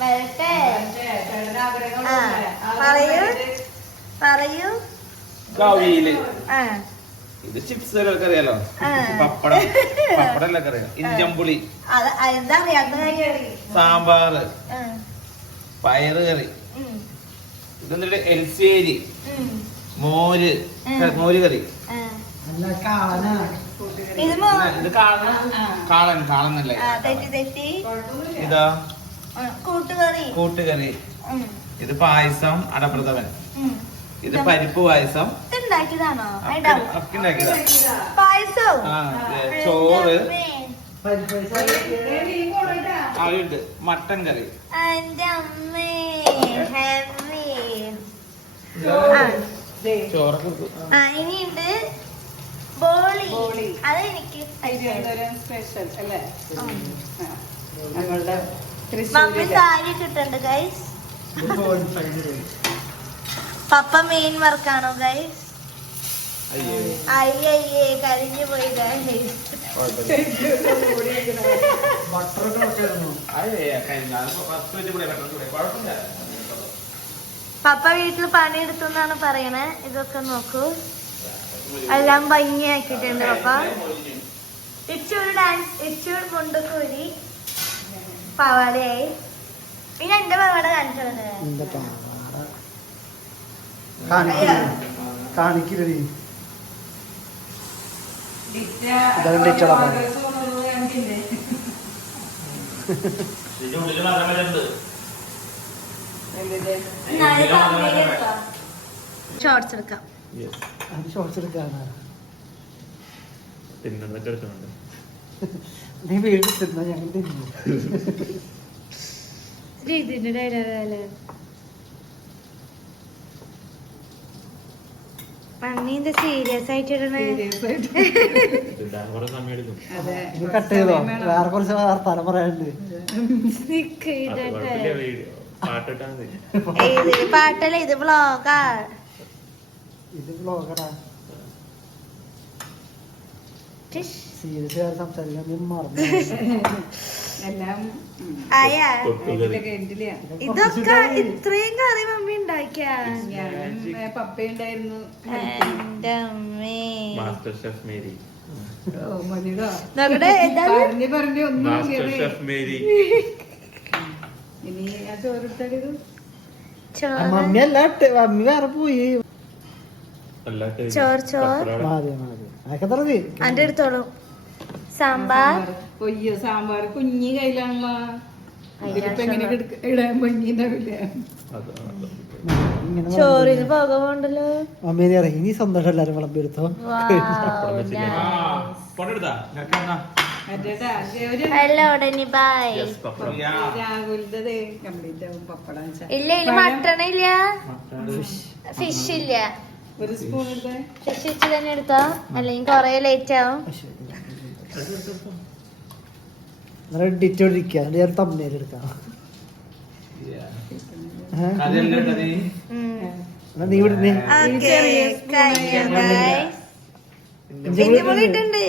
വരട്ടെ. പറയൂ പറയൂ. ഇത് ചിപ്സ് അറിയാലോ, പപ്പടം പപ്പടമൊക്കെ അറിയാം, ഇഞ്ചമ്പുളി, എന്താ അറിയാത്ത സാമ്പാറ്, പയറ് കറി, ഇതെന്നിട്ട് എൽസേരി, മോര് കറി. ഇത് കാണുന്നല്ലേ. ഇതാ കൂട്ടുകറി. ഇത് പായസം, അടപ്രഥമൻ. ഇത് പരിപ്പ് പായസം. ചോറ്, ഉണ്ട് മട്ടൻ കറി. ചോറൊക്കെ ഇനിയുണ്ട് ബോളി. അതെനിക്ക് സ്പെഷ്യൽ അല്ലേ? മമ്മി സാരി കിട്ടുന്നുണ്ട് ഗൈസ്. പപ്പ മെയിൻ വർക്കാണോ ഗൈസ്? അയ്യേ കരിഞ്ഞു പോയി ഗൈസ്. പപ്പ വീട്ടിൽ പണിയെടുത്തെന്നാണ് പറയണേ. ഇതൊക്കെ നോക്കൂ, എല്ലാം ഭംഗിയാക്കിയിട്ടുണ്ട് പപ്പ. ഇച്ചൂർ കൊണ്ടൊക്കെ പാവാടയായി. പിന്നെ എന്റെ പാവാട കാണിച്ചത് കാണിക്കില്ലേ? ഷോർട്സ് എടുക്കാം. ഷോർട്സ് എടുക്കാണ്. നീ വീട്ടിൽ തിന്ന ഞങ്ങൾ തിന്നു. പന്നീന്റെ സീരിയസ് ആയിട്ട് കട്ട് ചെയ്തോ? വേറെ കുറച്ച് വർത്താനം പറയാനുണ്ട്. പാട്ടല്ല, ഇത് വ്ളോഗാ. ഇത് വ്ളോഗറാ. സീരിയസ് സംസാരിക്കാൻ മറന്നു. ഇതൊക്കെ ഇത്രയും കറി മമ്മി ഉണ്ടാക്കിയ. പപ്പയുണ്ടായിരുന്നു. എന്റെ അമ്മേ, പറഞ്ഞു ഒന്നും ഇനി ആ ചോറിട്ടത് മമ്മി അല്ല, മമ്മി വേറെ പോയി. അതൊക്കെ തറതി എന്റെ അടുത്തോളൂ. സാമ്പാർ. കൊയ്യോ സാമ്പാർ കുഞ്ഞി കയ്യിലാണല്ലോ. ഇതിലിപ്പോ എങ്ങനെ ഇടാൻ ഭംഗിണ്ടാവില്ല. ചോറിന് പോകണ്ടല്ലോ. മമ്മീനെ ഇറങ്ങി. നീ സന്തോഷം എല്ലാരും വിളമ്പി എടുത്തോ. ഇല്ല ഇല്ല മട്ടൺ ഇല്ല, ഫിഷ് ഇല്ല. ഒരു സ്പൂൺ ഫിഷ് വെച്ച് തന്നെ എടുത്തോ, അല്ലെങ്കിൽ കൊറേ ലേറ്റ് ആവും. ഡിറ്റോടിരിക്കുക. ഞാൻ തമ്മനേൽ എടുക്കാം. നീ ഇവിടുന്ന് ഇട്ടുണ്ട്.